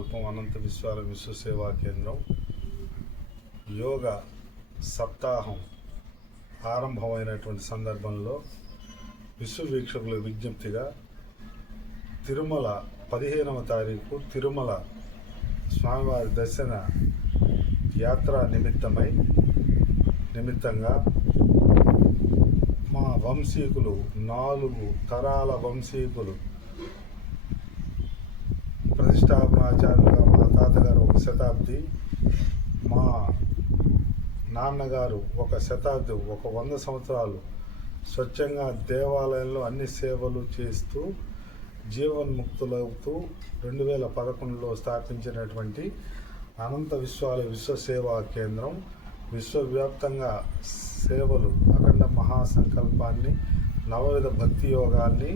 సంకల్పం అనంత విశ్వాల విశ్వసేవా కేంద్రం యోగ సప్తాహం ఆరంభమైనటువంటి సందర్భంలో విశ్వవీక్షకుల విజ్ఞప్తిగా తిరుమల 15వ తారీఖు తిరుమల స్వామివారి దర్శన యాత్ర నిమిత్తంగా మా వంశీకులు 4 తరాల వంశీకులు ప్రతిష్టాపనాచార్యులుగా మా తాతగారు 1 శతాబ్ది, మా నాన్నగారు 1 శతాబ్ది, 100 సంవత్సరాలు స్వచ్ఛంగా దేవాలయంలో అన్ని సేవలు చేస్తూ జీవన్ముక్తులవుతూ 2011లో స్థాపించినటువంటి అనంత విశ్వాల విశ్వసేవా కేంద్రం విశ్వవ్యాప్తంగా సేవలు, అఖండ మహాసంకల్పాన్ని, నవవిధ భక్తి యోగాన్ని,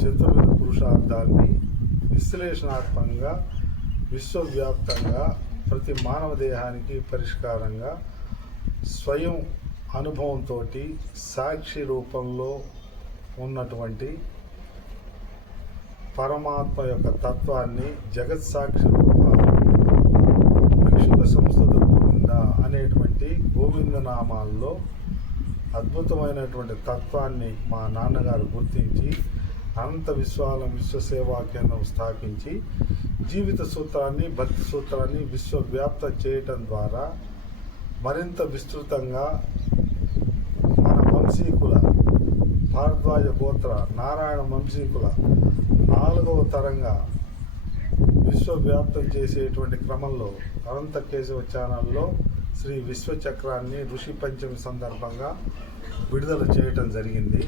చతుర్విధ పురుషార్థాన్ని విశ్లేషణాత్మకంగా విశ్వవ్యాప్తంగా ప్రతి మానవ దేహానికి పరిష్కారంగా స్వయం అనుభవంతో సాక్షి రూపంలో ఉన్నటువంటి పరమాత్మ యొక్క తత్వాన్ని జగత్సాక్షి రూప భిక్షుక సంస్థ గోవింద అనేటువంటి గోవింద నామాల్లో అద్భుతమైనటువంటి తత్వాన్ని మా నాన్నగారు గుర్తించి అనంత విశ్వాల విశ్వసేవా కేంద్రం స్థాపించి జీవిత సూత్రాన్ని, భక్తి సూత్రాన్ని విశ్వవ్యాప్త చేయటం ద్వారా మరింత విస్తృతంగా మన వంశీకుల భారద్వాజ గోత్ర నారాయణ వంశీకుల 4వ తరంగా విశ్వవ్యాప్తం చేసేటువంటి క్రమంలో అనంత కేశవ ఛానల్లో శ్రీ విశ్వచక్రాన్ని ఋషి పంచమి సందర్భంగా విడుదల చేయటం జరిగింది.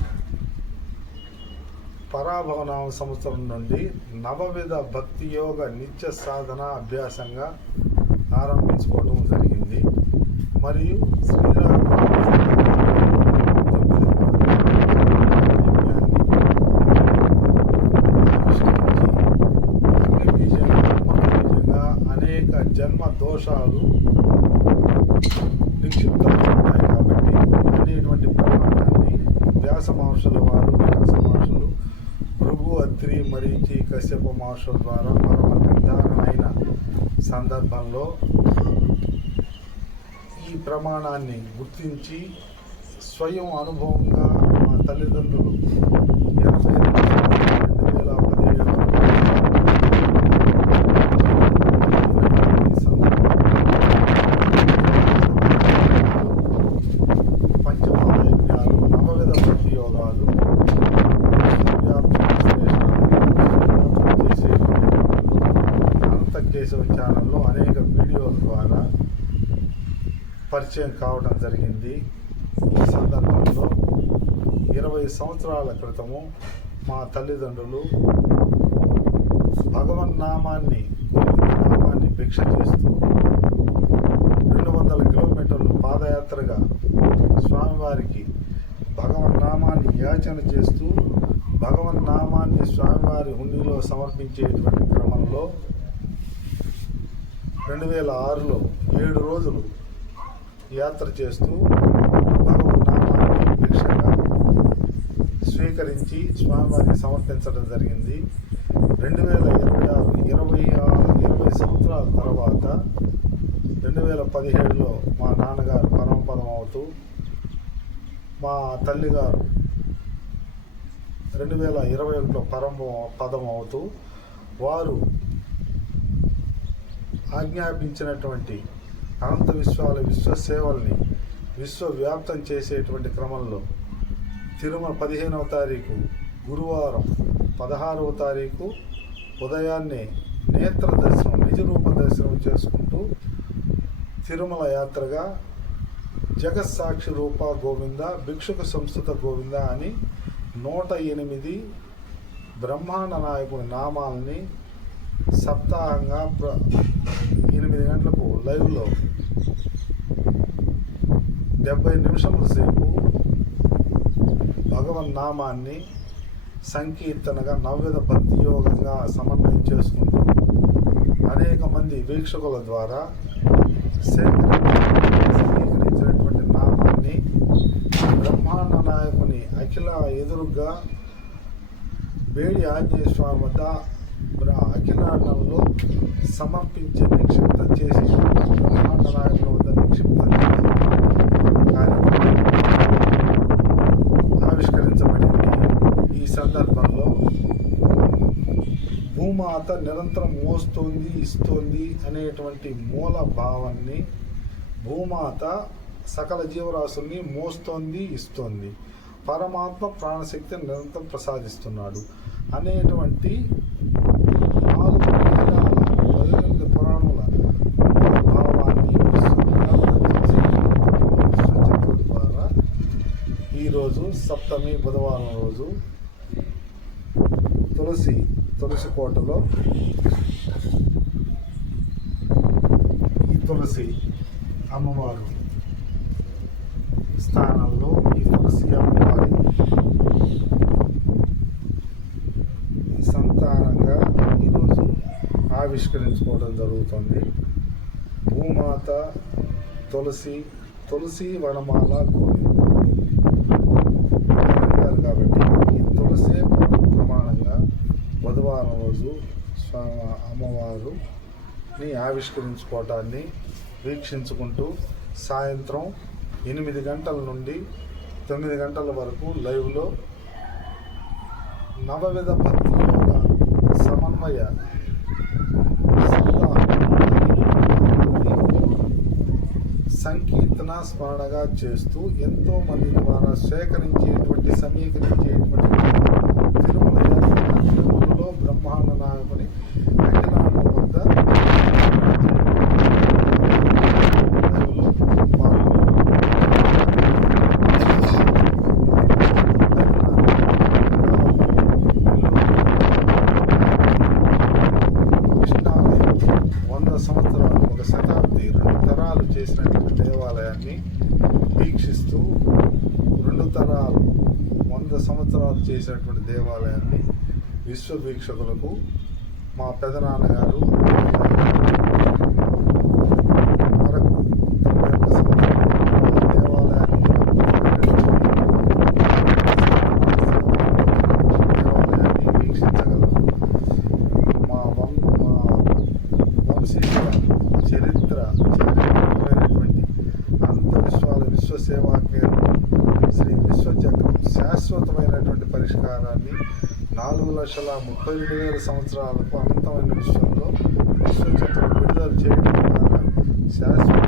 పరాభవనామ సంవత్సరం నుండి నవవిధ భక్తి యోగ నిత్య సాధన అభ్యాసంగా ఆరంభించుకోవడం జరిగింది. మరియు శ్రీరామ అనేక జన్మ దోషాలు నిక్షిప్తమవుతాయి కాబట్టి అనేటువంటి ప్రమాణాన్ని వ్యాస మహర్షుల వారు, మహర్షులు భృగు, అత్రి, మరీచి, కశ్యప మహర్షుల ద్వారా పరమ నిర్ధారణ అయిన సందర్భంలో ఈ ప్రమాణాన్ని గుర్తించి స్వయం అనుభవంగా మా తల్లిదండ్రులు 2017 పంచమహాయజ్ఞాలు, నవవిధ భక్తి యోగాలు అనంత కేశవ ఛానల్లో అనేక వీడియోల ద్వారా పరిచయం కావడం జరిగింది. ఈ సందర్భంలో 20 సంవత్సరాల క్రితము మా తల్లిదండ్రులు భగవన్నామాన్ని, గోవిందనామాన్ని భిక్ష చేస్తూ 200 కిలోమీటర్లు పాదయాత్రగా స్వామివారికి భగవన్నామాన్ని యాచన చేస్తూ భగవన్నామాన్ని స్వామివారి హుండీలో సమర్పించేటువంటి క్రమంలో 2006లో 7 రోజులు యాత్ర చేస్తూ భగవన్నామాన్ని భిక్షగా స్వీకరించి స్వామివారికి సమర్పించడం జరిగింది. 20 సంవత్సరాల తర్వాత 2017లో మా నాన్నగారు పరమపదం అవుతూ, మా తల్లిగారు 2021లో పదం అవుతూ వారు ఆజ్ఞాపించినటువంటి అనంత విశ్వాల విశ్వసేవల్ని విశ్వవ్యాప్తం చేసేటువంటి క్రమంలో తిరుమల 15వ తారీఖు గురువారం, 16వ తారీఖు ఉదయాన్నే నేత్ర దర్శనం, నిజరూప దర్శనం చేసుకుంటూ తిరుమల యాత్రగా జగత్సాక్షి రూప గోవింద, భిక్షుక సంస్థ గోవింద అని 108 బ్రహ్మాండ నాయకుని నామాలని సప్తాహంగా 8 గంటలకు లైవ్లో 70 నిమిషముల సేపు భగవన్నామాన్ని సంకీర్తనగా నవవిధ భక్తి యోగంగా సమన్వయం చేసుకుంటూ అనేక మంది వీక్షకుల ద్వారా సమీకరించినటువంటి నామాన్ని బ్రహ్మాండ నాయకుని అఖిల ఎదురుగా బేడి ఆంజనేయ స్వామి వద్ద అఖిలాండంలో సమర్పించి నిక్షిప్తం చేసి బ్రహ్మాండ నాయకుల వద్ద నిక్షిప్తం చేసి కార్యక్రమం ఆవిష్కరించబడింది. ఈ సందర్భంలో భూమాత నిరంతరం మోస్తోంది, ఇస్తోంది అనేటువంటి మూల భావాన్ని, భూమాత సకల జీవరాశుల్ని మోస్తోంది, ఇస్తోంది, పరమాత్మ ప్రాణశక్తిని నిరంతరం ప్రసాదిస్తున్నాడు అనేటువంటి 4 వేదాల 18 పురాణముల మూల భావాన్ని విశ్వచక్రం ద్వారా ఈరోజు సప్తమి బుధవారం రోజు తులసి కోటలో ఈ తులసి అమ్మవారు స్థానంలో ఈ తులసి అమ్మవారి సంతానంగా ఈరోజు ఆవిష్కరించుకోవడం జరుగుతుంది. భూమాత తులసి వనమాల గోవింద అంటారు కాబట్టి ఈ తులసే ప్రమాణంగా బుధవారం రోజు అమ్మవారుని ఆవిష్కరించుకోవటాన్ని వీక్షించుకుంటూ సాయంత్రం 8 గంటల నుండి 9 గంటల వరకు లైవ్లో నవవిధ భక్తి యోగ సమన్వయ సంకీర్తన స్మరణగా చేస్తూ ఎంతో మంది ద్వారా సమీకరించేటువంటి తిరుమలలో బ్రహ్మాండ నాయకుని అఖిలాండం వద్ద సంవత్సరాలు, ఒక శతాబ్ది, 2 తరాలు చేసినటువంటి దేవాలయాన్ని వీక్షిస్తూ 2 తరాలు 100 సంవత్సరాలు చేసినటువంటి దేవాలయాన్ని విశ్వ వీక్షకులకు మా పెదనాన్నగారు వరకు 91 సంవత్సరాలు దేవాలయాన్ని వీక్షించగలరు. మా చరిత్రమైనటువంటి విశ్వసేవా కేంద్రం శ్రీ విశ్వచక్రం శాశ్వతమైనటువంటి పరిష్కారాన్ని 4,32,000 సంవత్సరాలకు అనంతమైన విశ్వంలో విశ్వచక్రం విడుదల చేయడం ద్వారా శాశ్వత